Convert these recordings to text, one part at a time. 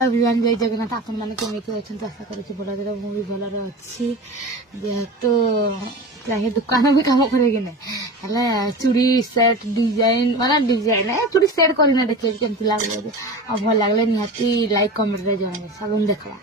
एवरीवन जय जगन्नाथ आपण मैंने केमी अच्छा आशा करुच्छे भलरे मुझे भलरे अच्छी जेहेतु चाहे दुकान भी कम करें चूड़ी सेट डिजाइन माना डिजाइन चूड़ी सेट करना देखिए केमती लगे भल लगे निहाती लाइक कमेंट रे जन सालून देखा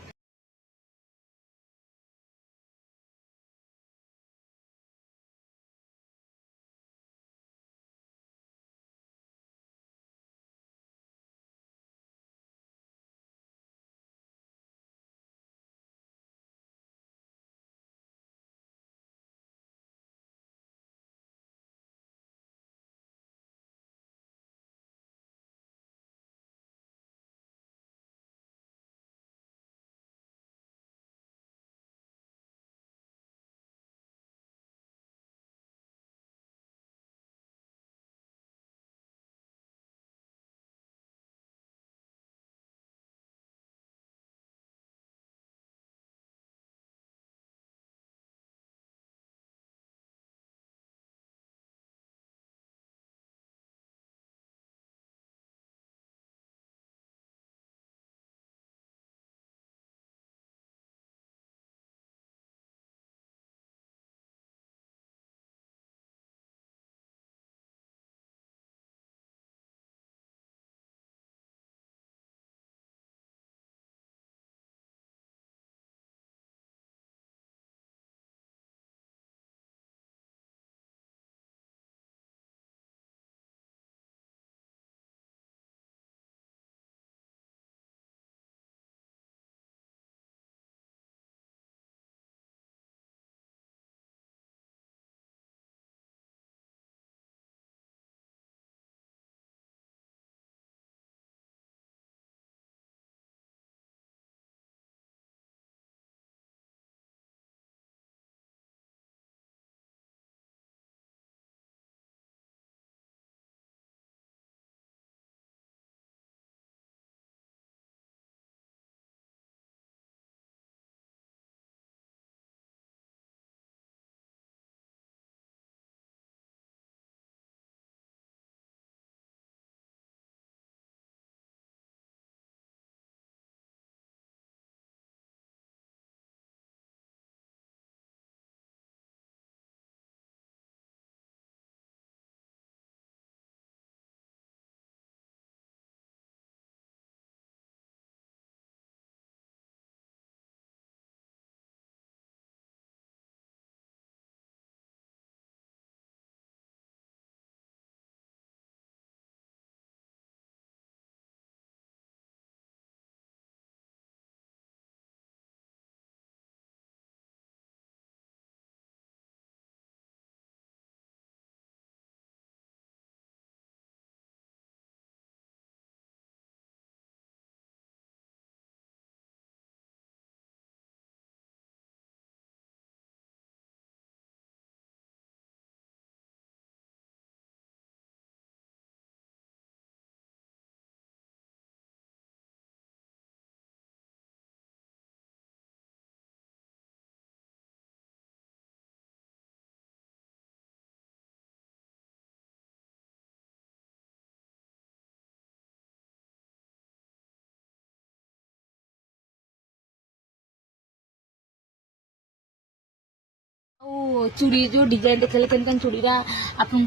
चूड़ी जो डिजाइन देखले केन चूड़ी आपको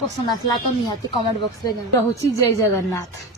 पसंद आसला तो निहाती कमेंट बॉक्स में जय जगन्नाथ।